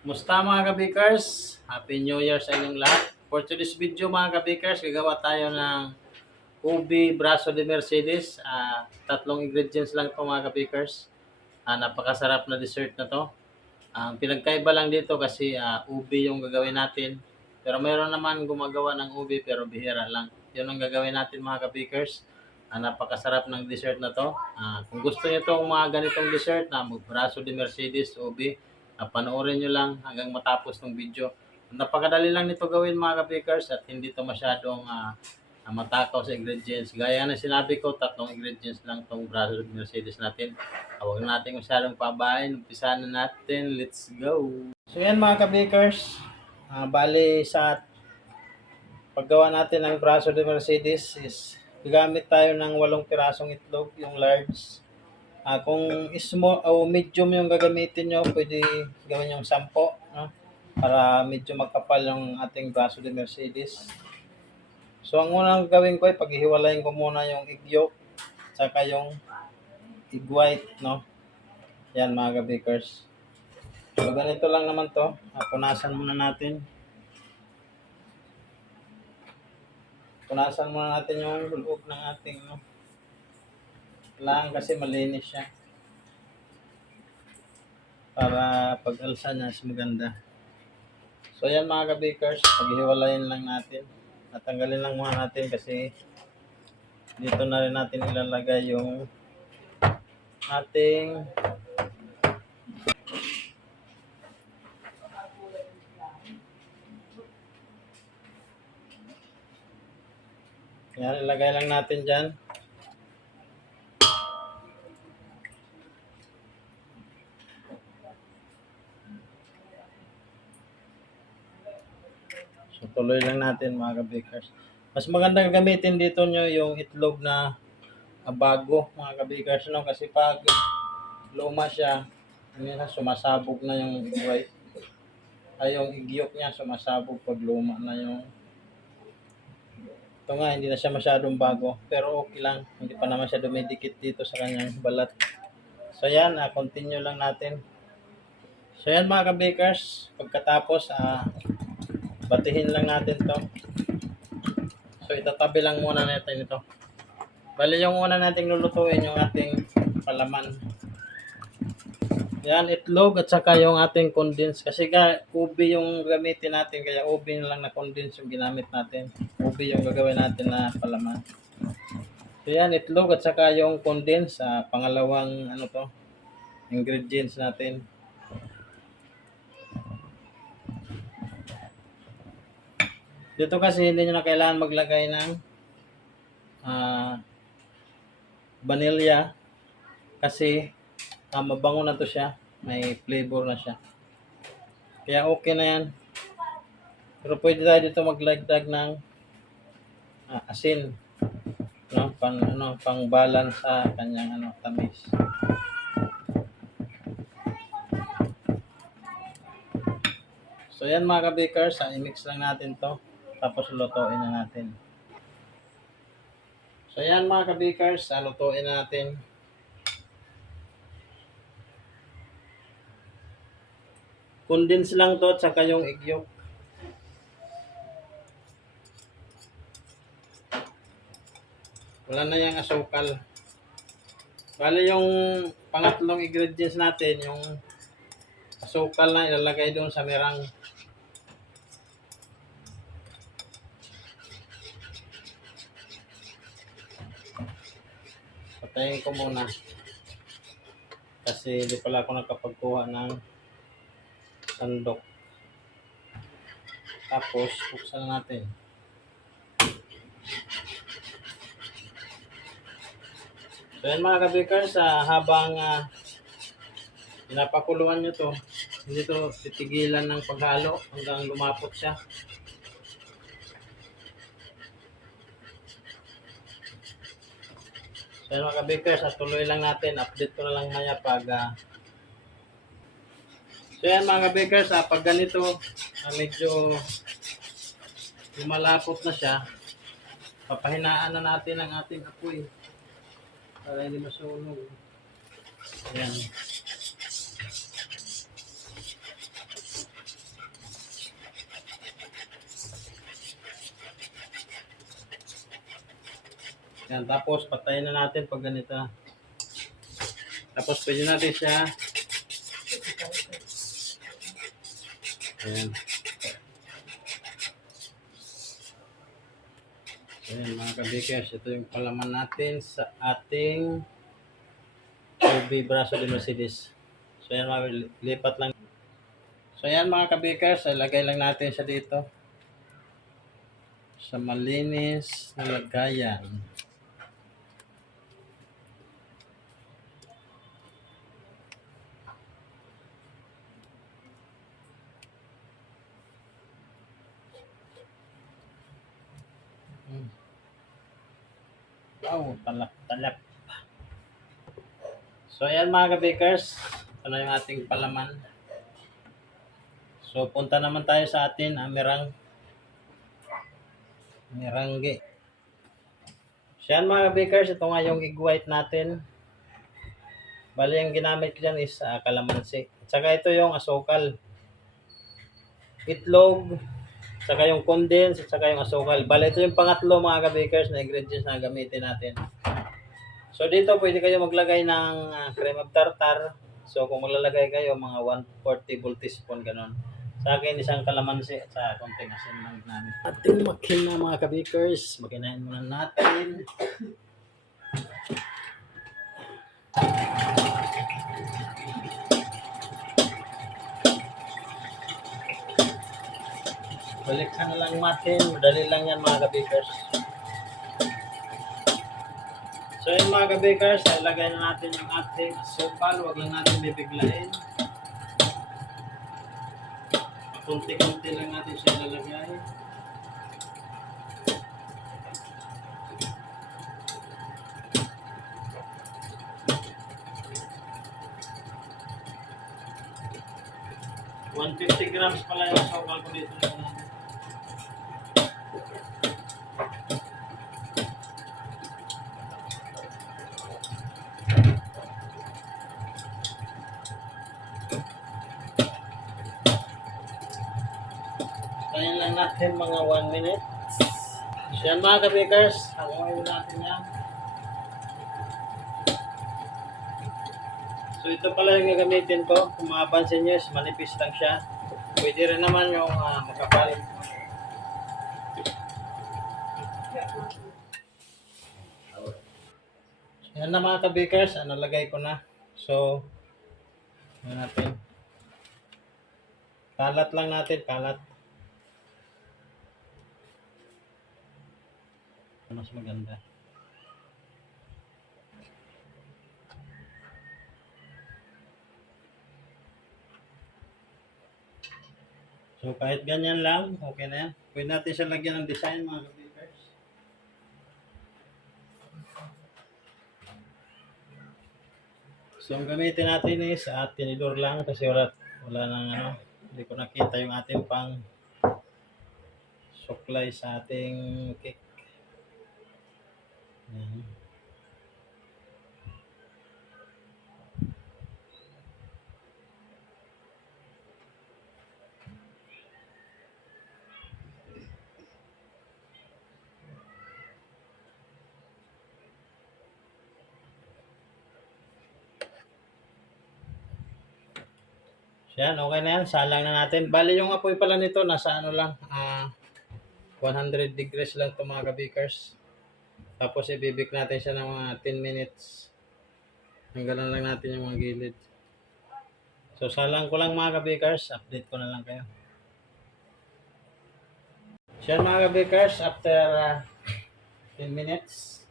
Musta mga kabikers? Happy New Year sa inyong lahat. For today's video mga kabikers, gagawa tayo ng ubi braso de Mercedes. Tatlong ingredients lang ito mga kabikers. Napakasarap na dessert na to. Ang pinagkaiba lang dito kasi ubi yung gagawin natin. Pero mayroon naman gumagawa ng ubi pero bihira lang. Yun ang gagawin natin mga kabikers. Napakasarap ng dessert na to. Kung gusto niyo itong mga ganitong dessert na braso de Mercedes ubi, panoorin nyo lang hanggang matapos ng video. Napakadali lang nito gawin mga kabikers at hindi to masyadong matakaw sa ingredients. Gaya na sinabi ko, tatlong ingredients lang itong braso de Mercedes natin. Huwag natin masyadong pabain. Umpisa na natin. Let's go! So yan mga kabikers. Bali sa paggawa natin ng braso de Mercedes is gagamit tayo ng 8 pirasong itlog, yung large. Kung small o medium yung gagamitin nyo, pwede gawin yung 10, no? Para medyo magkapal yung ating braso de Mercedes. So ang unang gawin ko ay paghihiwalayin ko muna yung egg yolk saka yung egg white, no? Yan mga kabikers. So ganito lang naman to. Punasan muna natin. Punasan muna natin yung loob ng ating, no? Kailangan kasi malinis siya. Para pag-alsa niya is maganda. So yan mga kabikers, paghihiwalayin lang natin. Natanggalin lang muna natin kasi dito na rin natin ilalagay yung ating yan, ilagay lang natin dyan. So tuloy lang natin mga kabikers. Mas magandang gamitin dito nyo yung itlog na bago mga kabikers, no? Kasi pag luma siya, sumasabog na yung egg white. Ay yung egg yolk niya sumasabog pag luma na yung ito nga, hindi na siya masyadong bago. Pero okay lang. Hindi pa naman siya dumidikit dito sa kanyang balat. So yan, continue lang natin. So yan mga kabakers, pagkatapos, batihin lang natin to. So itatabi lang muna natin ito. Bali yung una nating lulutuin yung ating palaman. Yan, itlog at saka yung ating condense. Kasi ubi yung gamitin natin, kaya ubi lang na condense yung ginamit natin. Ubi yung gagawin natin na palaman. So yan, itlog at saka yung condense, pangalawang ingredients natin. Dito kasi hindi nyo na kailangan maglagay ng vanilla kasi mabango na to siya, may flavor na siya. Kaya okay na yan. Pero pwede tayo dito maglagdag ng asin, no, pang balance sa kanyang tamis. So yan mga kabakers, i-mix lang natin to tapos lutuin na natin. So yan mga kabakers, lutuin na natin. Condense lang to at saka yung egg yolk. Wala na yung asukal. Bali yung pangatlong ingredients natin, yung asukal na ilalagay doon sa merang. Patayin ko muna. Kasi hindi pala ako nakapagkuha ng sandok. Tapos, buksan natin. So yan mga kabakers, habang pinapakuluan nyo to, hindi to titigilan ng paghalo hanggang lumapot siya. So yan mga kabakers, tuloy lang natin, update ko na lang maya pag so yan mga kabakers, pag ganito medyo lumalapot na siya, papahinaan na natin ang ating apoy para hindi masunog. Ayan. Yan, tapos patayin na natin pag ganito. Tapos pwede natin siya. Ayan. Ayan mga kabikers, ito yung palaman natin sa ating UV braso de Mercedes. So ayan mga, lipat lang. So ayan mga kabikers, ilagay lang natin siya dito. Sa malinis na lagayan. Oh, talap-talap. So ayan mga kabikers, ito na yung ating palaman. So punta naman tayo sa atin, Mirangge. So yan mga kabikers, ito nga yung egg white natin. Bali yung ginamit ko dyan is kalamansi. At saka ito yung asukal. Itlog, saka yung condense, at saka yung asukal. Bali ito yung pangatlo mga kabikers na ingredients na gamitin natin. So dito pwede kayo maglagay ng cream of tartar. So kung maglalagay kayo mga 1/4 tablespoon ganun. Sa akin isang kalamansi at sa konting asin lang namin. Ating makina mga kabikers, makinahin muna natin. Balik na lang natin, madali lang yan mga kabikers. So yun mga kabikers, ilagay na natin yung ating asukal, wag lang natin bibiglain. Kunti-kunti lang natin siya ilalagay. $150 grams pala yung asukal ko dito. Kaya lang natin mga 1 minute. So yan mga kabikers, hanguin natin yan. So ito pala yung gagamitin ko. Kung mapapansin nyo, manipis lang siya. Pwede rin naman yung makapal. So yan na mga kabikers, nalagay ko na. So, yan natin. Kalat lang natin, kalat. Mas maganda. So kahit ganyan lang, okay na yan. Pwede natin siya lagyan ng design mga kabikers. So ang gamitin natin is tinidor lang kasi wala nang hindi ko nakita yung ating pang suklay sa ating cake. Yan. So yan, okay na yan. Salang na natin. Bali yung apoy pala nito, nasa 100 degrees lang ito mga kabikers. Tapos ibibik natin siya ng mga 10 minutes. Hanggang lang natin yung mga gilid. So salang ko lang mga kabikers. Update ko na lang kayo. So yan mga kabikers, after 10 minutes.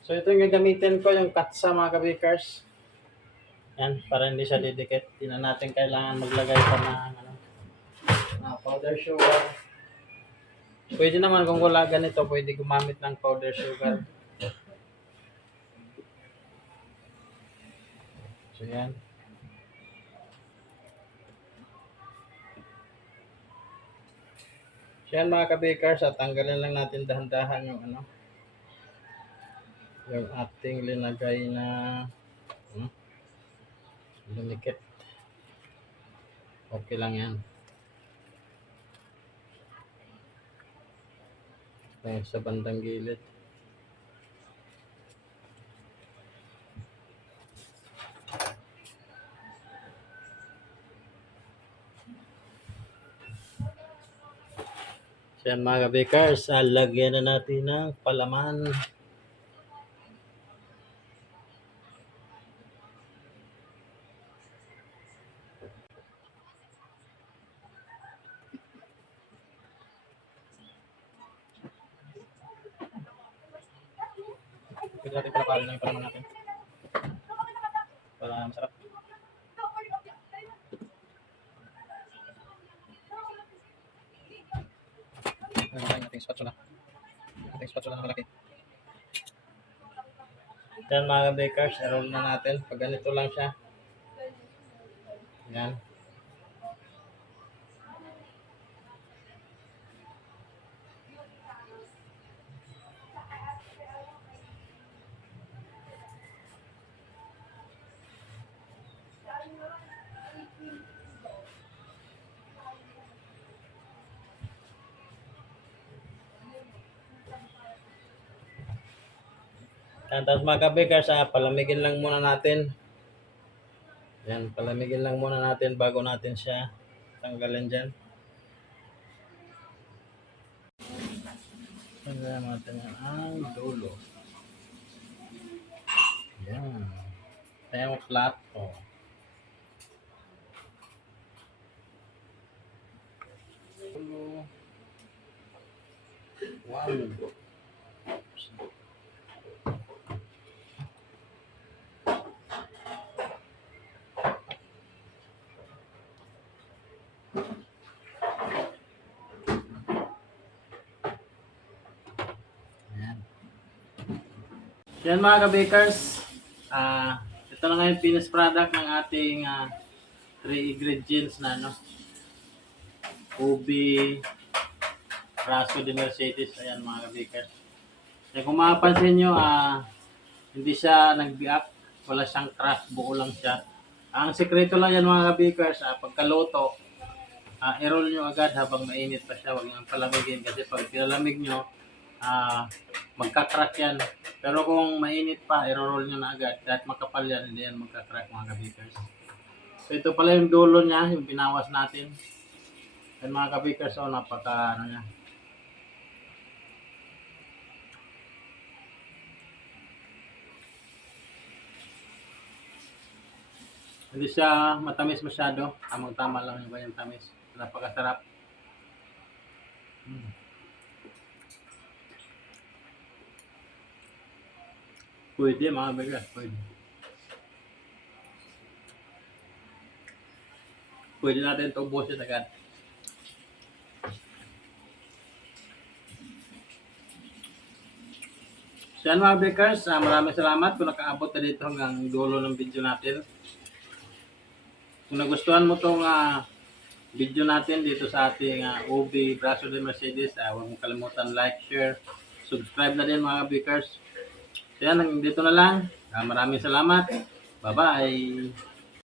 So ito yung gagamitin ko, yung katsa mga kabikers. Yan, para hindi siya didikit. Hindi na natin kailangan maglagay pa ng powder sugar. Pwede naman kung wala ganito, pwede gumamit ng powder sugar. So yan. So yan mga kabikers, at tanggalin lang natin dahan-dahan yung yung ating linagay na lumikit. Okay lang yan. Sa bandang gilid. So yan mga kabikers, lagyan na natin ng palaman. Pwede natin palapalin lang yung palaman natin. Para masarap. Ayan tayo ating spatula. Ating spatula na malaki. Yan mga kabikers, i-roll na natin. Pag ganito lang siya. Yan. Yan, tapos mga kabikers, palamigin lang muna natin. Yan, palamigin lang muna natin bago natin siya tanggalin dyan. Tanggalin natin ang dulo. Yan. Kaya yung flat po. Dulo. Wow. Yan mga ka-bakers, ito na nga yung finished product ng ating 3 ingredients na ubi, braso de Mercedes. Ayan mga ka-bakers. Kaya kung mapapansin nyo, hindi siya nagbiak, wala siyang crack, buo lang siya. Ang sekreto lang yan mga ka-bakers, pagkaluto, i-roll nyo agad habang mainit pa siya, huwag nyo palamigin kasi pag pinalamig nyo, magka-crack yan. Pero kung mainit pa, i-roll nyo na agad. Kahit makapal yan, hindi yan magka-crack mga kabikers. So ito pala yung dulo niya, yung pinawas natin. Yan mga kabikers, napaka niya. Hindi siya matamis masyado. Tamang-tama lang yung kanyang tamis. Napakasarap. Pwede mga kabikers, pwede. Pwede natin ito ubusin agad. So yan mga bakers, maraming salamat kung nakaabot na dito hanggang dulo ng video natin. Kung nagustuhan mo itong video natin dito sa ating ubi braso de Mercedes, huwag mong kalimutan like, share, subscribe na din mga bakers. So yan, dito na lang. Maraming salamat. Bye-bye.